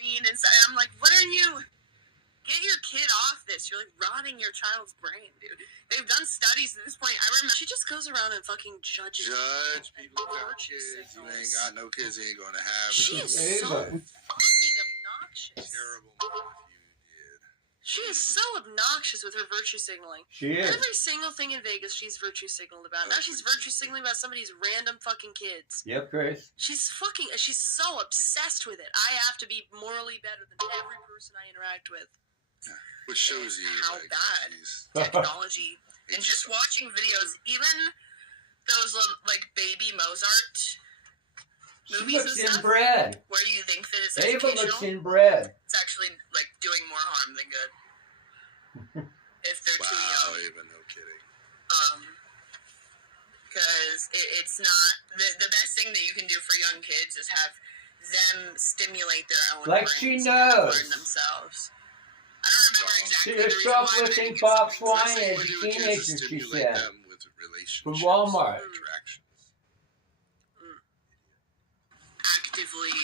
And so I'm like, what are you? Get your kid off this. You're like rotting your child's brain, dude. They've done studies at this point. I remember she just goes around and fucking judges people got kids. You ain't got no kids, you ain't gonna have. She is so fucking obnoxious. Terrible move if you did. She is so obnoxious with her virtue signaling. She is. Every single thing in Vegas she's virtue signaled about. Now she's virtue signaling about somebody's random fucking kids. Yep, Grace. She's so obsessed with it. I have to be morally better than every person I interact with. Which shows you how like, bad technology. And just watching videos, even those like baby Mozart movies and stuff, inbred. where you think that it's Ava looks educational, inbred. it's actually like doing more harm than good. If they're too young. Ava, no kidding. Because it's not the best thing that you can do for young kids is have them stimulate their own like brains she and knows. learn themselves. I don't remember exactly She the was reason why, but I shoplifting think Bob it's Swine something as a teenager, she said. Them with From Walmart. Actively.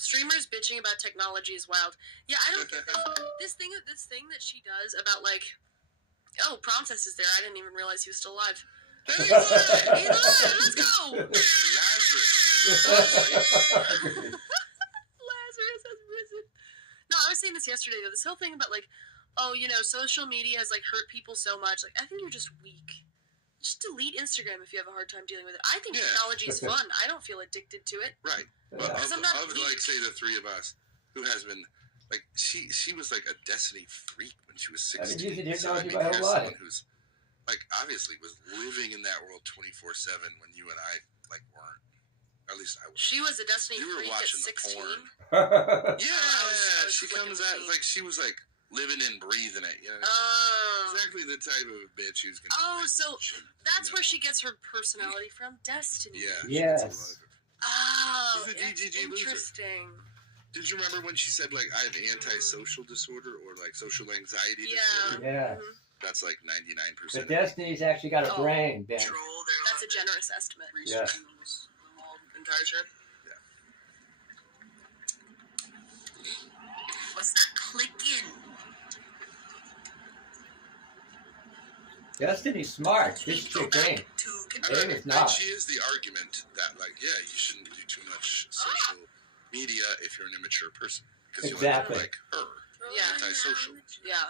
Streamers bitching about technology is wild. Yeah, I don't get this thing that she does about like, oh, Princess is there. I didn't even realize he was still alive. He's alive. Let's go. Lazarus. Lazarus has risen. No, I was saying this yesterday though. This whole thing about like, oh, you know, social media has like hurt people so much. Like, I think you're just weak. Just delete Instagram if you have a hard time dealing with it. I think technology is fun. I don't feel addicted to it. Right. Well, I'm not like say the three of us who has been like she was like a Destiny freak when she was 16. I've been using technology so, I mean, my whole life. Someone who's like obviously was living in that world 24/7 when you and I like weren't. At least I was. She was a Destiny freak at 16. Yeah, she comes out like she was like living and breathing it. You know, exactly the type of bitch who's gonna. Oh, so that's where she gets her personality from, Destiny. Yeah. Yes. Oh, Interesting. interesting. Did you remember when she said like I have antisocial disorder or like social anxiety disorder? Yeah. That's like 99%. But Destiny's actually got a brain, Ben. That's a generous estimate. Yeah. Entire trip. Yeah. What's that clicking? Destiny's smart. This chick ain't. Ava's not. She is the argument that like, yeah, you shouldn't do too much social media if you're an immature person. Because you end up like her. Yeah. Antisocial.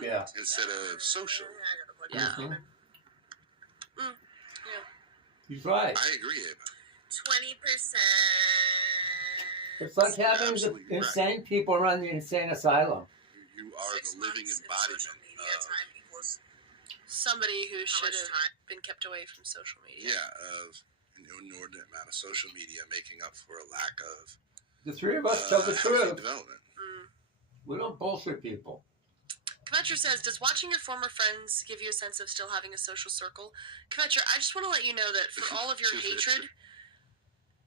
Yeah. Instead of social. Yeah. Mm-hmm. Yeah. He's right. I agree, Ava. 20%. It's like having the insane people run the insane asylum. You are the living embodiment of somebody who should have been kept away from social media. Yeah, of an inordinate amount of social media making up for a lack of the three of us tell the truth. Development. We don't bullshit people. Kvetcher says, does watching your former friends give you a sense of still having a social circle? Kvetcher, I just want to let you know that for all of your hatred,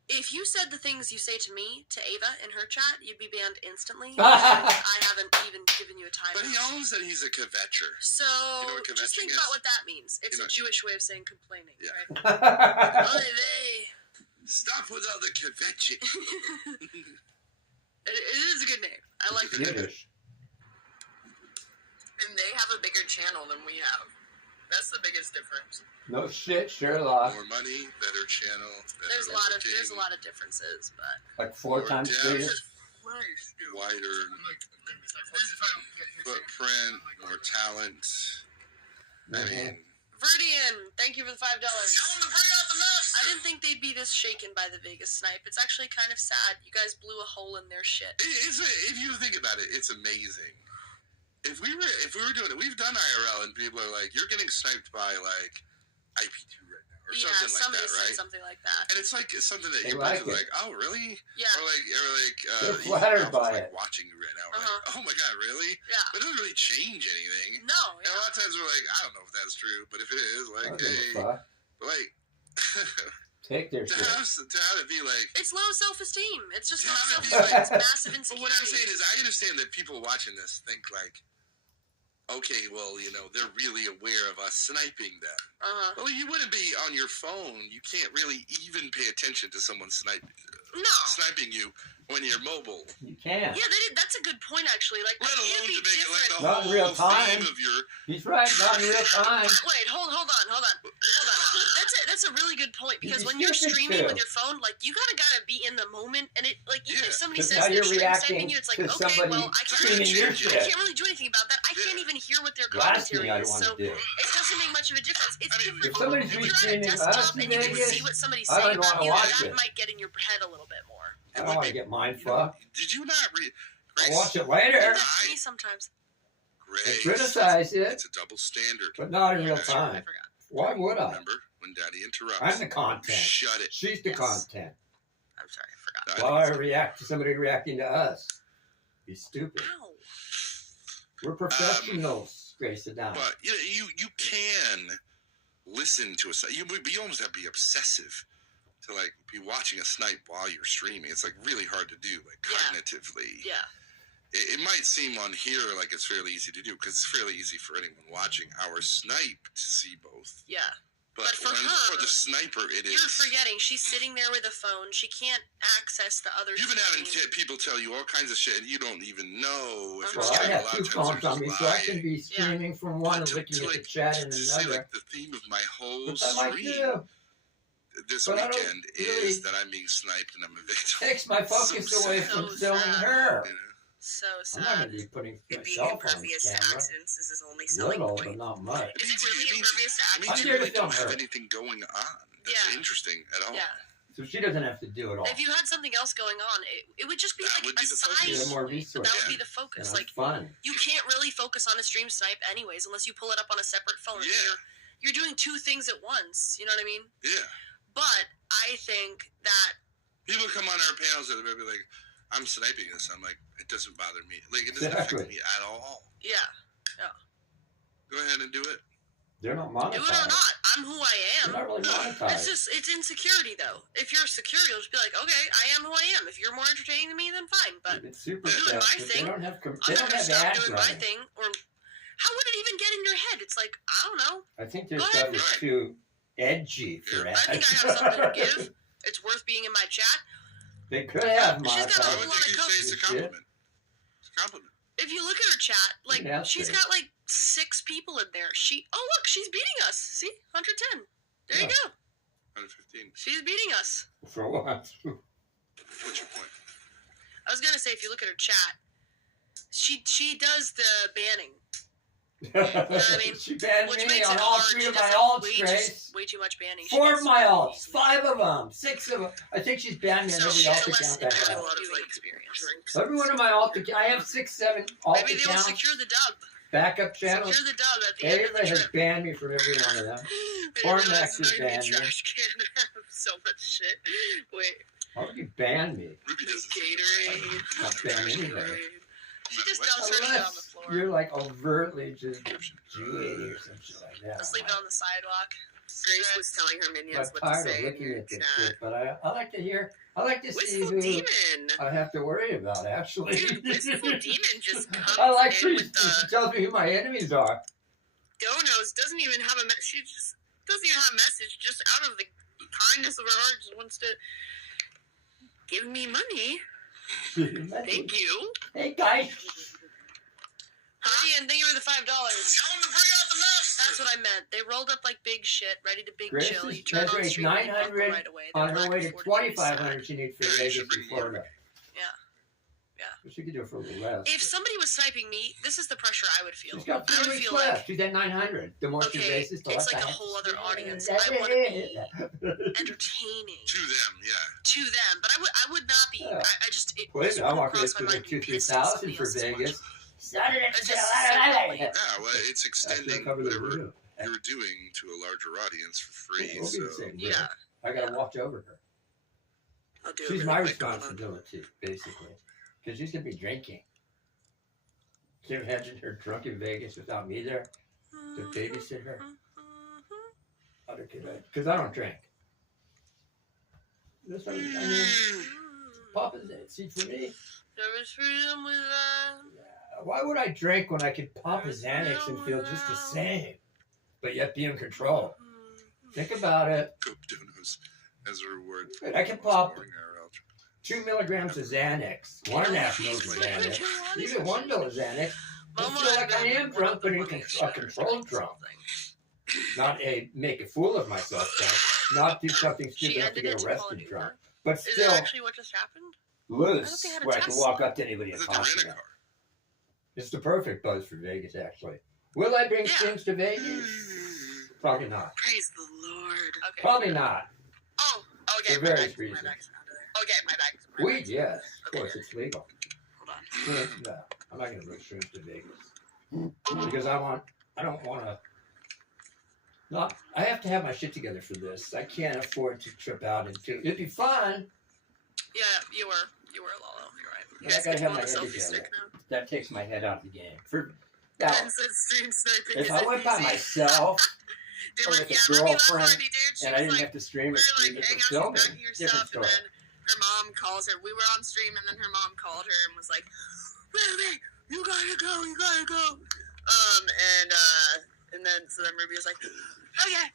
if you said the things you say to me, to Ava in her chat, you'd be banned instantly. I haven't even given you a time. But he owns that he's a kvetcher. So you know just think about what that means. It's a Jewish way of saying complaining, right? Stop with all the kvetching. It is a good name. I like the name. And they have a bigger channel than we have. That's the biggest difference. No shit, Sherlock. More money, better channel. Better there's a lot of differences, but like 4 times bigger. Wider footprint, more talent. I mean, Verdian, thank you for the $5. I didn't think they'd be this shaken by the Vegas snipe. It's actually kind of sad. You guys blew a hole in their shit. If you think about it, it's amazing. If we were doing it, we've done IRL, and people are like, "You're getting sniped by like IP2 right now," or something like that, right? Something like that. And it's like something that you're like like, "Oh, really?" Yeah. Or like, they're flattered by like it. Watching you right now, we're like, "Oh my god, really?" Yeah. But it doesn't really change anything. No. And a lot of times we're like, "I don't know if that's true," but if it is, like, hey, like. Take their shit. To have it be like... It's low self-esteem. It's just low self-esteem. It's massive insecurity. But what I'm saying is, I understand that people watching this think like, okay, well, you know, they're really aware of us sniping them. Well, you wouldn't be on your phone. You can't really even pay attention to someone sniping you when you're mobile. You can't. Yeah, that's a good point, actually. Like, let alone to make it like the not in real whole time. theme of your... He's right, not in real time. Wait, hold on. That's a really good point, because when you're streaming with your phone, like, you gotta be in the moment, and it, like, even if somebody says they're stream sniping you, it's like, okay, well, I can't really do anything about that. I can't even hear what their commentary is, so it doesn't make much of a difference. It's different. If somebody's if you're on a desktop and you can see what somebody's saying about you, that might get in your head a little bit more. I don't want to get mind fucked. Did you not read? I'll watch it later. That's me sometimes. Grace, criticize it. It's a double standard. But not in real time. Why would I? Remember when Daddy interrupts? I'm the content. Shut it. She's the content. I'm sorry, I forgot. Why react to somebody reacting to us? Be stupid. Ow. We're professionals, Grace, sit down. But you can listen to a... You almost have to be obsessive to, like, be watching a snipe while you're streaming. It's, like, really hard to do, like, cognitively. Yeah. It might seem on here like it's fairly easy to do, because it's fairly easy for anyone watching our snipe to see both. Yeah. But for the sniper, it is... You're forgetting. She's sitting there with a phone. She can't access the other You've been having people tell you all kinds of shit, and you don't even know if well, I have two phones on me, so I can be streaming from one and looking at the chat in another. Like, the theme of my whole stream this weekend is that I'm being sniped and I'm a victim. Takes my focus away from filming her. You know? So sad. I'm not going to be putting myself on the camera. Accidents is his only selling Little, point. but not much. Is it really impervious to It means accidents? you really don't have anything going on that's interesting at all. Yeah. So she doesn't have to do it all. If you had something else going on, it would just be like a side. More resources. That would be the focus. Like fun. You can't really focus on a stream snipe anyways, unless you pull it up on a separate phone. Yeah. You're doing two things at once. You know what I mean? Yeah. But I think that people come on our panels and they'll be like, I'm sniping this. I'm like, it doesn't bother me. Like, it doesn't affect me at all. Yeah. Go ahead and do it. They're not monetized. Do it or not. I'm who I am. They're not really monetized. It's insecurity, though. If you're secure, you'll just be like, okay, I am who I am. If you're more entertaining than me, then fine. But it's super doing my thing. They don't have I'm not going to stop doing my thing. Or how would it even get in your head? It's like, I don't know. I think their stuff is too edgy for ads. I think I have something to give. It's worth being in my chat. They could have monetized. She's got a whole lot of it's a compliment. It's a compliment. If you look at her chat, like, she's got like 6 people in there. Oh look, she's beating us. See? 110. There you go. 115. She's beating us. For what? What's your point? I was gonna say, if you look at her chat, she does the banning. You know what I mean? She banned Which me makes on it all hard. 3 of my alts, Grace. Way too much banning. 4 of my alts, 5 of them, 6 of them. I think she's banned me on every alt account I have. Every one of my alt accounts, I have 6, 7 alt accounts. Maybe they will secure the dub. Backup channels. Secure the dub at the end of the Ava has trip. banned me from every one of them. Formax has banned me. So much shit. Wait. How would you ban me? Gatorade. Not ban anybody. She just dumps her shit on the floor. You're like overtly just G80 or some shit like that. Just leave it on the sidewalk. Grace was telling her minions what to I'm tired say. of looking at this shit, but I like to hear. I like to see Wistful who Demon. I have to worry about. Actually, Dude, Wistful Demon just comes I like in she with the tells me who my enemies are. donos. Doesn't even have a she just doesn't even have a message. Just out of the kindness of her heart, just wants to give me money. Thank you. Hey guys. Ian, thank you for the $5. Tell them to bring out the nuts. That's what I meant. They rolled up like big shit, ready to big Grace chill. is You turn on stream, 900 right away. on her way to 2,500. She needs for Vegas and Florida. Yeah. But she could do it for a little less. If somebody was sniping me, this is the pressure I would feel. She's got I 3 would weeks feel left. like, She's at 900. The more she raises, the less it's like I a have whole to other audience. say. I want to be entertaining to them, to them. But I would not be. Yeah. I just it Please, I want to cross my do mind. 2,000 for Vegas. Yeah, well, it's extending whatever you're doing to a larger audience for free. Yeah. I gotta watch over her. I'll do She's it my really quick, responsibility, basically, because she's gonna be drinking. Can you imagine her drunk in Vegas without me there to babysit her? Because I don't drink. That's what I mean. Papa, see, for me, There is freedom with that. why would I drink when I could pop a Xanax and feel just the same, but yet be in control? Think about it. Coke donos as a reward. I can pop 2 milligrams of Xanax, 1.5 mils of Xanax, even 1 mil of Xanax. I feel like I am drunk, but in a controlled drunk. Not make a fool of myself drunk, not do something stupid enough to get arrested drunk. But still, is that actually what just happened? Loose, where I can walk up to anybody and talk to them. It's the perfect buzz for Vegas, actually. Will I bring strings to Vegas? Probably not. Praise the Lord. Okay. Probably not. Oh, okay. For various reasons. Okay, my bag. Weed, yes. Of course, it's legal. Hold on. No, I'm not going to bring shrooms to Vegas. Because I don't want to. I have to have my shit together for this. I can't afford to trip out into. It'd be fun. Yeah, you were Lalo. You're right. But I gotta have my head together. That takes my head out of the game. Now, if I went by myself or with a girlfriend and I didn't have to stream it, different film, different story. Her mom calls her. We were on stream, and then her mom called her and was like, "Ruby, you gotta go. And then Ruby was like, okay,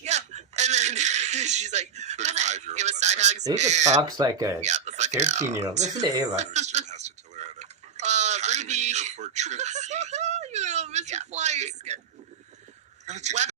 yeah. And then she's like, give us side hugs. Ava talks like a 13-year-old. Listen to Ava. Ruby. You know, Mr. Flight.